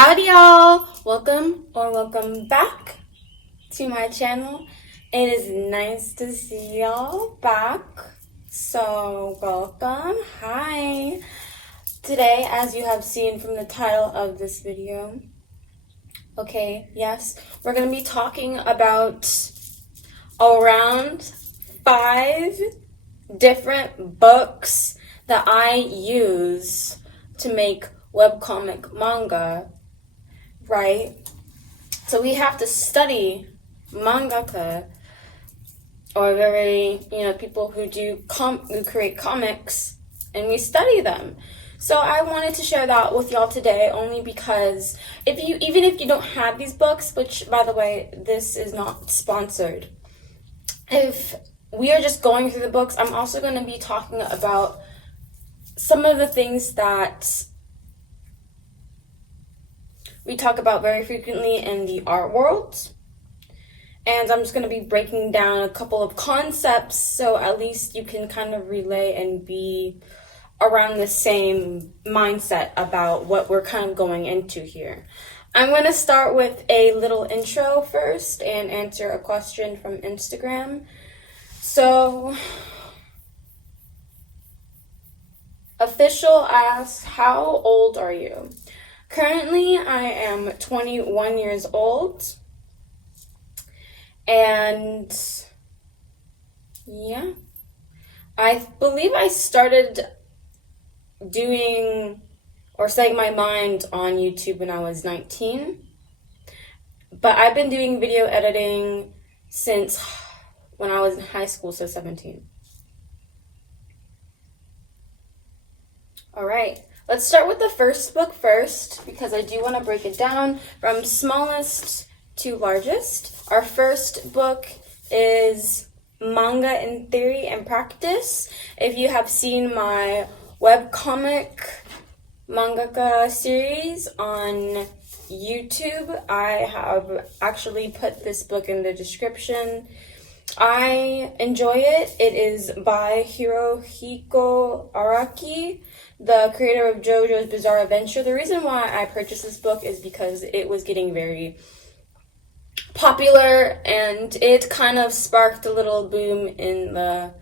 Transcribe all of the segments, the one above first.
Howdy y'all! Welcome back to my channel. It is nice to see y'all back. So welcome. Hi. Today, as you have seen from the title of this video, yes, we're going to be talking about around 5 different books that I use to make webcomic manga, right? So we have to study mangaka, or people who create comics, and we study them. So I wanted to share that with y'all today, only because even if you don't have these books, which by the way, this is not sponsored, if we are just going through the books, I'm also going to be talking about some of the things that we talk about very frequently in the art world. And I'm just going to be breaking down a couple of concepts so at least you can kind of relay and be around the same mindset about what we're kind of going into here. I'm going to start with a little intro first and answer a question from Instagram. So, Official asks, how old are you? Currently, I am 21 years old. And yeah, I believe I started doing or setting my mind on YouTube when I was 19. But I've been doing video editing since when I was in high school, so 17. All right, let's start with the first book first, because I do want to break it down from smallest to largest. Our first book is Manga in Theory and Practice. If you have seen my webcomic Mangaka series on YouTube, I have actually put this book in the description. I enjoy it. It is by HiroHiko Araki, the creator of JoJo's Bizarre Adventure. The reason why I purchased this book is because it was getting very popular and it kind of sparked a little boom in the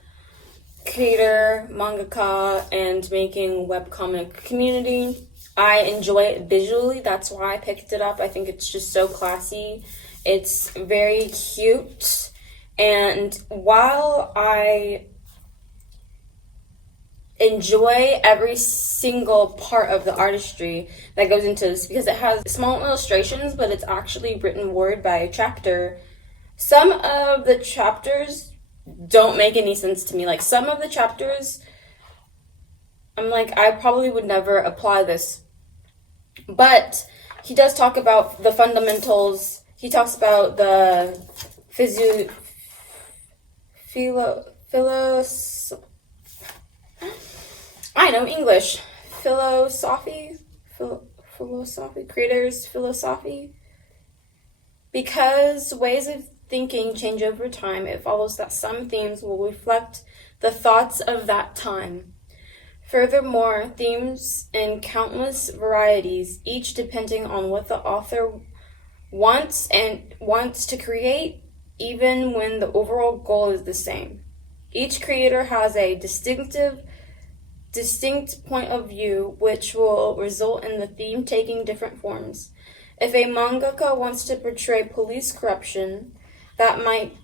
creator, mangaka, and making webcomic community. I enjoy it visually. That's why I picked it up. I think it's just so classy. It's very cute. And while I enjoy every single part of the artistry that goes into this, because it has small illustrations, but it's actually written word by chapter, some of the chapters don't make any sense to me. Like, some of the chapters, I'm like, I probably would never apply this. But he does talk about the fundamentals. He talks about the creators' philosophy. Because ways of thinking change over time, it follows that some themes will reflect the thoughts of that time. Furthermore, themes in countless varieties, each depending on what the author wants to create, even when the overall goal is the same. Each creator has a distinct point of view, which will result in the theme taking different forms. If a mangaka wants to portray police corruption, that might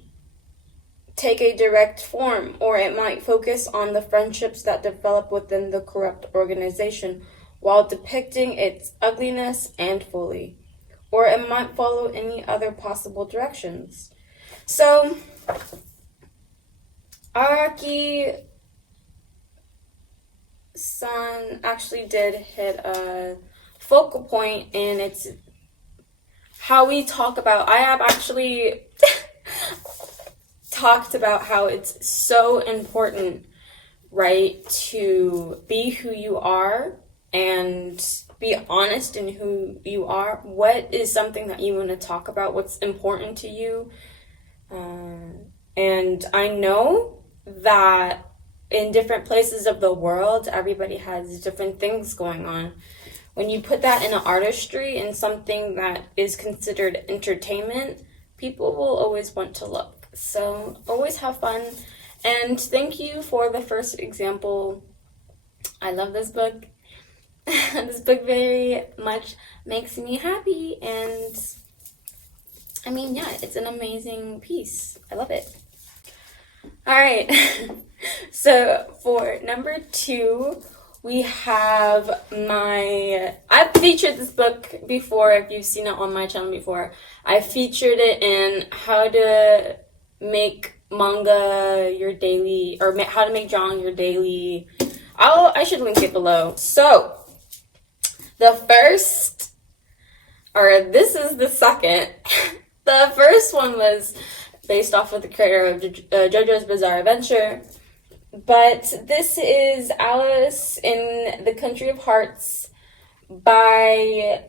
take a direct form, or it might focus on the friendships that develop within the corrupt organization while depicting its ugliness and folly. Or it might follow any other possible directions. So, Araki-san actually did hit a focal point, and it's how we talk about, I have actually talked about how it's so important, right, to be who you are and be honest in who you are. What is something that you want to talk about? What's important to you? And I know that in different places of the world, everybody has different things going on. when you put that in an artistry and something that is considered entertainment, people will always want to look. So always have fun. And thank you for the first example. I love this book. This book very much makes me happy, and I mean, yeah, it's an amazing piece. I love it. All right. So for number 2, we have I've featured this book before. If you've seen it on my channel before, I featured it in how to make manga your daily, or how to make drawing your daily. I should link it below. So the first, or this is the second. The first one was based off of the creator of JoJo's Bizarre Adventure. But this is Alice in the Country of Hearts by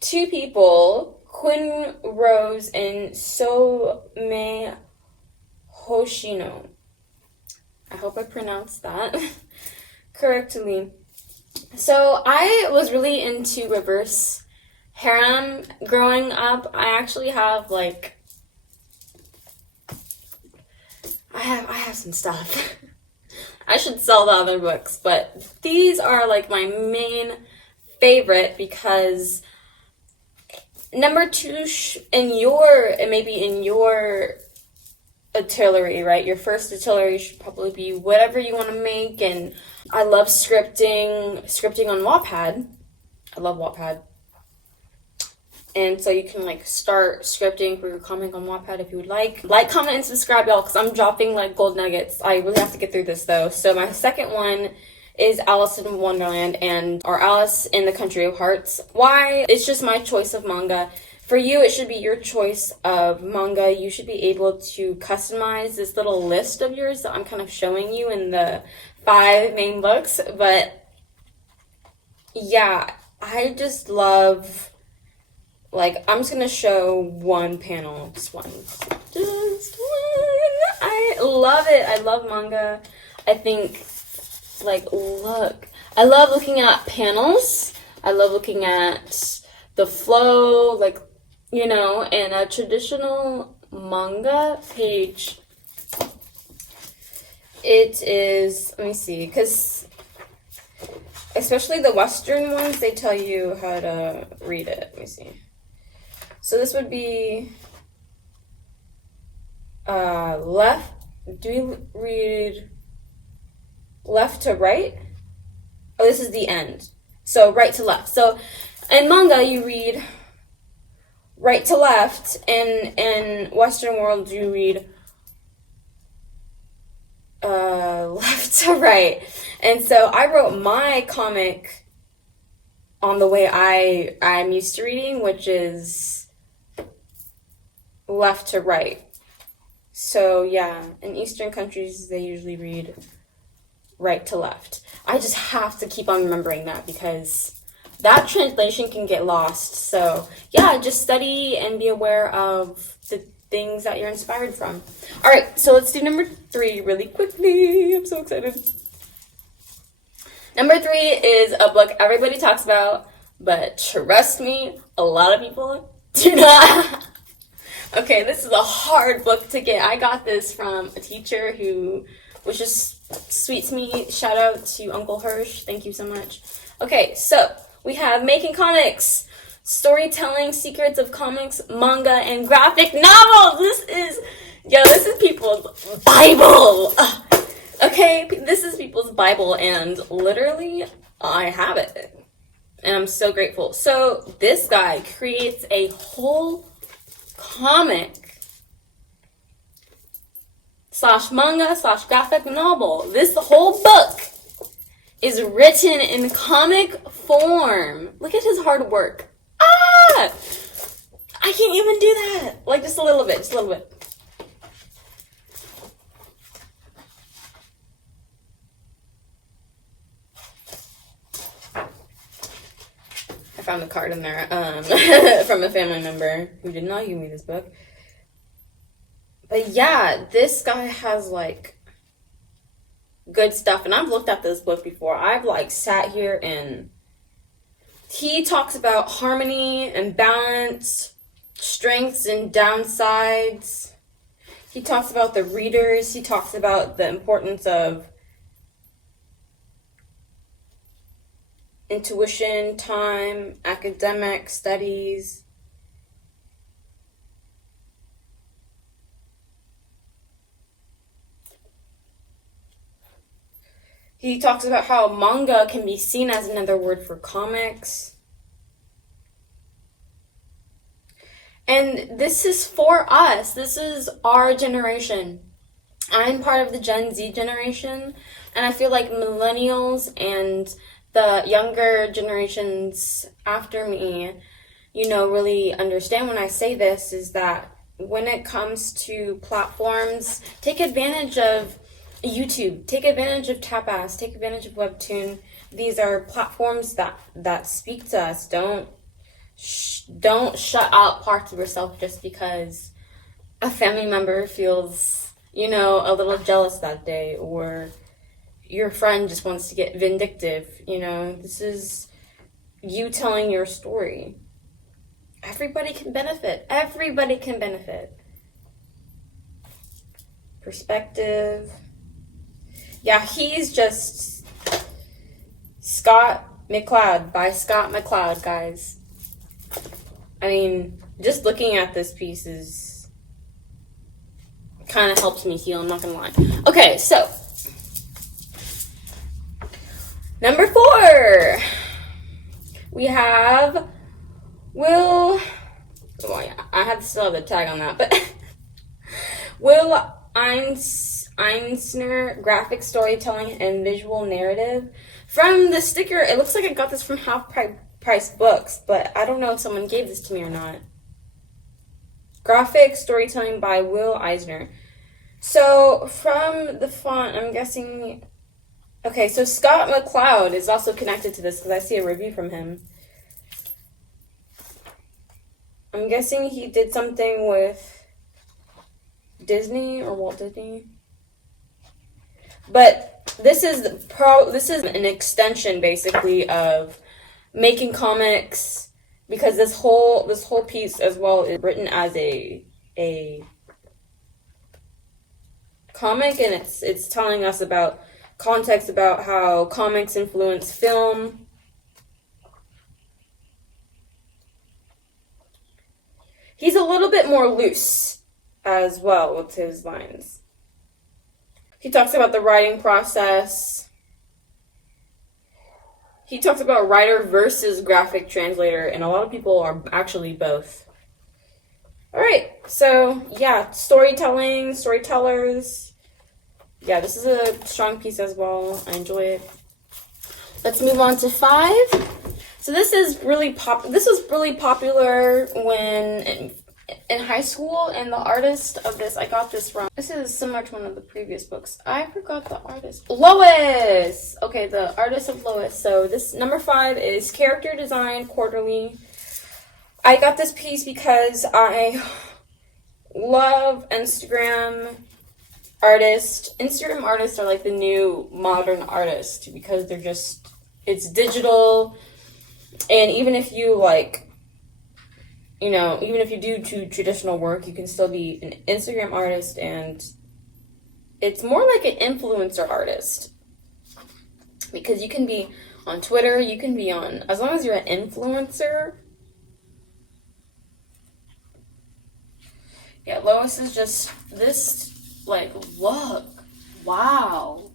2 people, QuinRose and Soumei Hoshino. I hope I pronounced that correctly. So I was really into reverse harem growing up. I actually have I have some stuff. I should sell the other books, but these are like my main favorite because number 2 in your artillery, right? Your first artillery should probably be whatever you want to make. And I love scripting on Wattpad. I love Wattpad. And so you can start scripting for your comic on Wattpad if you would like. Like, comment, and subscribe, y'all, because I'm dropping gold nuggets. I really have to get through this though. So my second one is Alice in Wonderland or Alice in the Country of Hearts. Why? It's just my choice of manga. For you, it should be your choice of manga. You should be able to customize this little list of yours that I'm kind of showing you in the 5 main books. But yeah, I just love, I'm just going to show one panel. Just one. I love it. I love manga. I think, look. I love looking at panels. I love looking at the flow, and a traditional manga page. It is, let me see, because especially the Western ones, they tell you how to read it. Let me see. So this would be left. Do we read left to right? Oh, this is the end. So right to left. So in manga, you read right to left, and in Western world, you read left to right. And so I wrote my comic on the way I'm used to reading, which is left to right. So yeah, in Eastern countries, they usually read right to left. I just have to keep on remembering that because that translation can get lost. So yeah, just study and be aware of the things that you're inspired from. All right, so let's do number 3 really quickly. I'm so excited. Number 3 is a book everybody talks about, but trust me, a lot of people do not. Okay, this is a hard book to get. I got this from a teacher who was just sweet to me. Shout out to Uncle Hirsch. Thank you so much. Okay, so we have Making Comics, Storytelling Secrets of Comics, Manga, and Graphic Novels. This is people's Bible. Okay, this is people's Bible, and literally, I have it. And I'm so grateful. So this guy creates a whole comic / manga / graphic novel. This whole book is written in comic form. Look at his hard work. I can't even do that. Just a little bit, I found the card in there from a family member who did not give me this book. But yeah, this guy has good stuff. And I've looked at this book before. I've sat here and He talks about harmony and balance, strengths and downsides. He talks about the readers. He talks about the importance of intuition, time, academic studies. He talks about how manga can be seen as another word for comics. And this is for us. This is our generation. I'm part of the Gen Z generation, and I feel like millennials and the younger generations after me, really understand when I say this, is that when it comes to platforms, take advantage of YouTube, take advantage of Tapas, take advantage of Webtoon. These are platforms that speak to us. Don't shut out parts of yourself just because a family member feels, a little jealous that day, or your friend just wants to get vindictive. This is you telling your story. Everybody can benefit. Everybody can benefit. Perspective. Yeah, he's just McCloud by Scott McCloud, guys. I mean, just looking at this piece is kind of helps me heal, I'm not gonna lie. Okay, so number 4, we have Will. Well, yeah, I have to still have the tag on that, but Will Eisner, graphic storytelling and visual narrative. From the sticker, it looks like I got this from Half Price Books, but I don't know if someone gave this to me or not. Graphic storytelling by Will Eisner. So from the font, I'm guessing. Okay, so Scott McCloud is also connected to this because I see a review from him. I'm guessing he did something with Disney or Walt Disney. But this is an extension basically of making comics, because this whole piece as well is written as a comic, and it's telling us about context about how comics influence film. He's a little bit more loose as well with his lines. He talks about the writing process. He talks about writer versus graphic translator, and a lot of people are actually both. Alright, so yeah, storytelling, storytellers. Yeah, this is a strong piece as well. I enjoy it. Let's move on to 5. So this is really popular when in high school, and the artist of this, I got this from, this is similar to one of the previous books. I forgot the artist. Lois! Okay, the artist of Lois. So this number 5 is Character Design Quarterly. I got this piece because I love Instagram artists. Instagram artists are like the new modern artist, because they're just, it's digital, and even if you even if you do traditional work, you can still be an Instagram artist, and it's more like an influencer artist, because you can be on Twitter, you can be on, as long as you're an influencer. Yeah, Lois is just this, look, wow.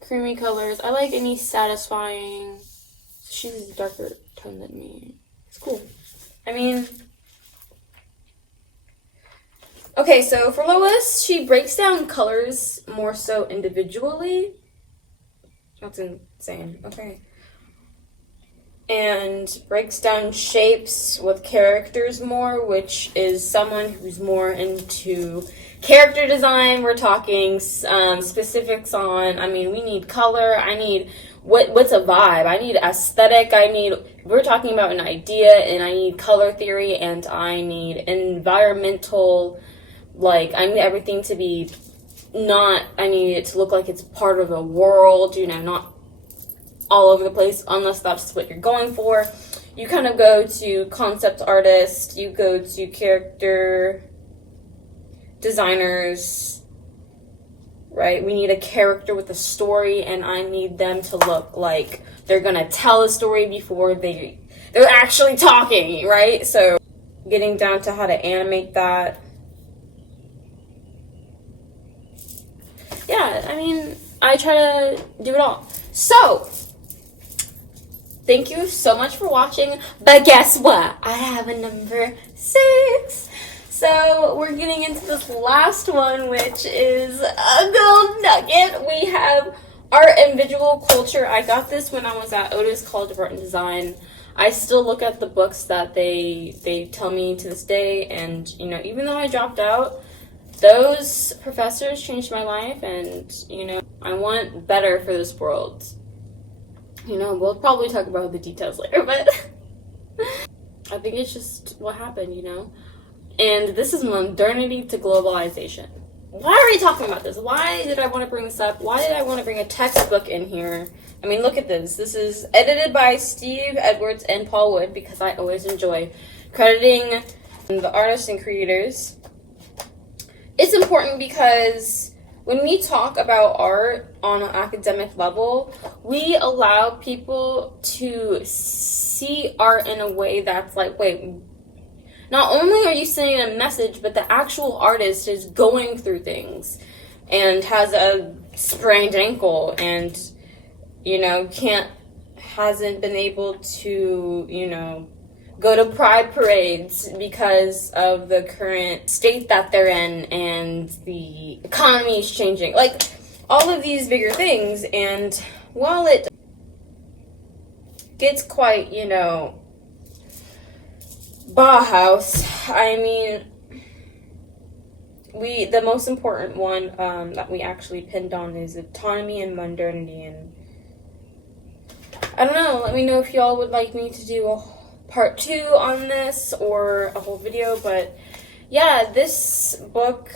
Creamy colors. I like any satisfying. She's a darker tone than me. It's cool. I mean, okay, so for Lois, she breaks down colors more so individually. That's insane. Okay. And breaks down shapes with characters more, which is someone who's more into character design. We're talking specifics on, we need color, I need what's a vibe, I need aesthetic, we're talking about an idea, and I need color theory, and I need environmental, I need everything to be I need it to look like it's part of a world, not all over the place unless that's what you're going for. You kind of go to concept artists, you go to character designers, right? We need a character with a story, and I need them to look like they're gonna tell a story before they're actually talking, right? So getting down to how to animate that. Yeah, I mean, I try to do it all. So, thank you so much for watching, but guess what? I have a number 6. So, we're getting into this last one, which is a gold nugget. We have art and visual culture. I got this when I was at Otis College of Art and Design. I still look at the books that they tell me to this day, and, you know, even though I dropped out, those professors changed my life, and, you know, I want better for this world. You know, we'll probably talk about the details later, but I think it's just what happened, you know? And this is modernity to globalization. Why are we talking about this? Why did I want to bring this up? Why did I want to bring a textbook in here? I mean, look at this. This is edited by Steve Edwards and Paul Wood, because I always enjoy crediting the artists and creators. It's important because when we talk about art on an academic level, we allow people to see art in a way that's like, wait, not only are you sending a message, but the actual artist is going through things and has a sprained ankle and, you know, hasn't been able to, you know, go to pride parades because of the current state that they're in and the economy is changing. Like, all of these bigger things. And while it gets quite, you know, Bauhaus, I mean, the most important one that we actually pinned on is autonomy and modernity. And I don't know, let me know if y'all would like me to do a part 2 on this or a whole video, but yeah, this book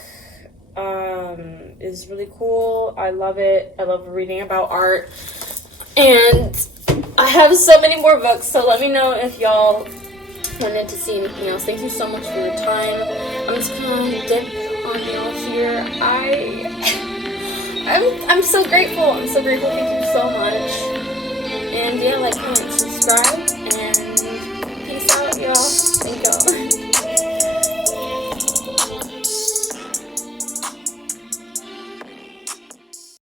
is really cool. I love it. I love reading about art, and I have so many more books, so let me know if y'all wanted to see anything else. Thank you so much for your time. I'm just gonna dip on y'all here. I'm so grateful. I'm so grateful. Thank you so much. And yeah, like, comment, subscribe.